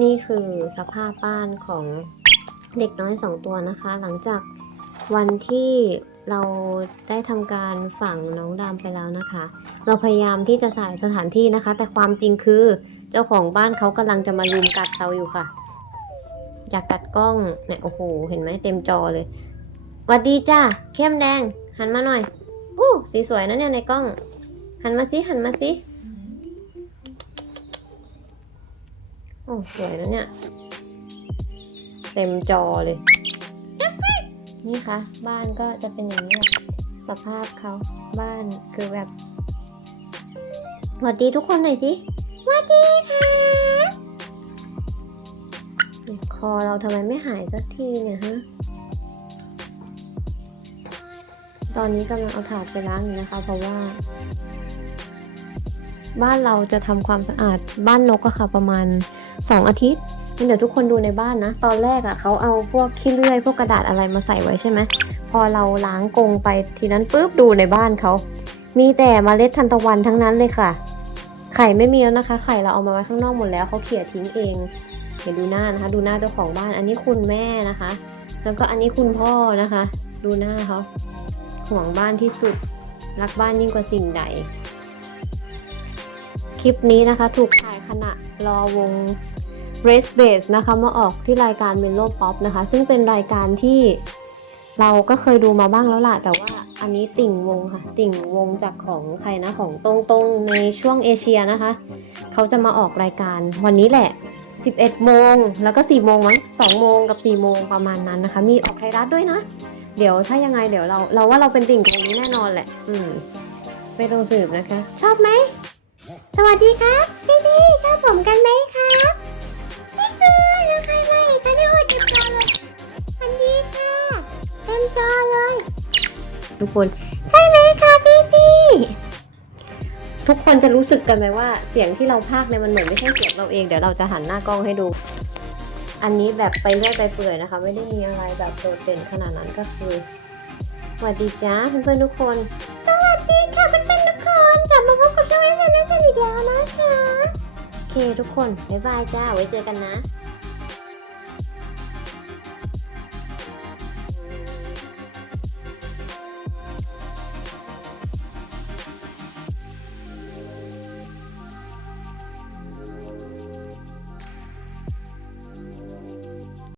นี่คือสภาพบ้านของเด็กน้อยสองตัวนะคะ หลังจากวันที่เราได้ทำการฝังน้องดำไปแล้วนะคะ เราพยายามที่จะสายสถานที่นะคะ แต่ความจริงคือเจ้าของบ้านเขากำลังจะมาลุมกัดเราอยู่ค่ะ อยากกัดกล้องเนี่ยโอ้โห เห็นไหมเต็มจอเลยหวัดดีจ้าเข้มแดง หันมาหน่อยอู้สีสวยนะเนี่ยในกล้อง หันมาสิหันมาสิ อ้สวยนะเนี่ย เต็มจอเลย นี่ค่ะ บ้านก็จะเป็นอย่างนี้แหละสภาพเขาบ้านคือแบบหวัดดีทุกคนหน่อยสิหวัดดีค่ะคอเราทำไมไม่หายสักทีเนี่ยฮะ ตอนนี้กำลังเอาถาดไปล้างอยู่นะคะ เพราะว่า บ้านเราจะทำความสะอาดบ้านนกอะค่ะประมาณ 2 อาทิตย์เดี๋ยวทุกคนดูในบ้านนะ ตอนแรกอะเขาเอาพวกขี้เลื่อย พวกกระดาษอะไรมาใส่ไว้ใช่ไหมพอเราล้างกรงไปทีนั้นปุ๊บดูในบ้านเขามีแต่เมล็ดทันตะวันทั้งนั้นเลยค่ะ ไข่ไม่มีแล้วนะคะ ไข่เราเอามาไว้ข้างนอกหมดแล้วเขาเขี่ยทิ้งเองเดี๋ยวดูหน้านะคะ ดูหน้าเจ้าของบ้านอันนี้คุณแม่นะคะ แล้วก็อันนี้คุณพ่อนะคะ ดูหน้าเขาห่วงบ้านที่สุดรักบ้านยิ่งกว่าสิ่งใด คลิปนี้นะคะ ถูกถ่ายขณะรอวง Race Base นะคะมาออกที่รายการ Melo Pop นะคะ ซึ่งเป็นรายการที่เราก็เคยดูมาบ้างแล้วล่ะ แต่ว่าอันนี้ติ่งวงค่ะ ติ่งวงจากของใครนะของตรงตรงในช่วงเอเชียนะคะ เขาจะมาออกรายการวันนี้แหละ 11 โมง แล้วก็ 4 โมงมั้ง2โมงกับ 4 โมงประมาณนั้นนะคะ มีออกไทยรัฐด้วยนะ เดี๋ยวถ้ายังไงเดี๋ยวเราเราว่าเราเป็นติ่งตรงนี้แน่นอนแหละ อืมไปดูสืบนะคะ ชอบไหม สวัสดีครับ พี่พี่ชอบผมกันไหมครับพี่คือใครมาอีกคะเนี่ยโอ้ยเต็มจอเลยวัสดีค่ะเต็มจอเลย ทุกคนใช่ไหมคะพี่พี่ทุกคนจะรู้สึกกันไหมว่าเสียงที่เราพากเนี่ยมันเหมือนไม่ใช่เสียงเราเองเดี๋ยวเราจะหันหน้ากล้องให้ดู อันนี้แบบไปเรื่อยไปเปื่อยนะคะ ไม่ได้มีอะไรแบบโดดเด่นขนาดนั้นก็คือสวัสดีจ้าเพื่อนๆทุกคน สวัสดีค่ะเพื่อนๆทุกคนกลับมาพบกับช่องไอซ์แนลอีกแล้วน เคทุกคน บ๊ายบายจ้า ไว้เจอกันนะ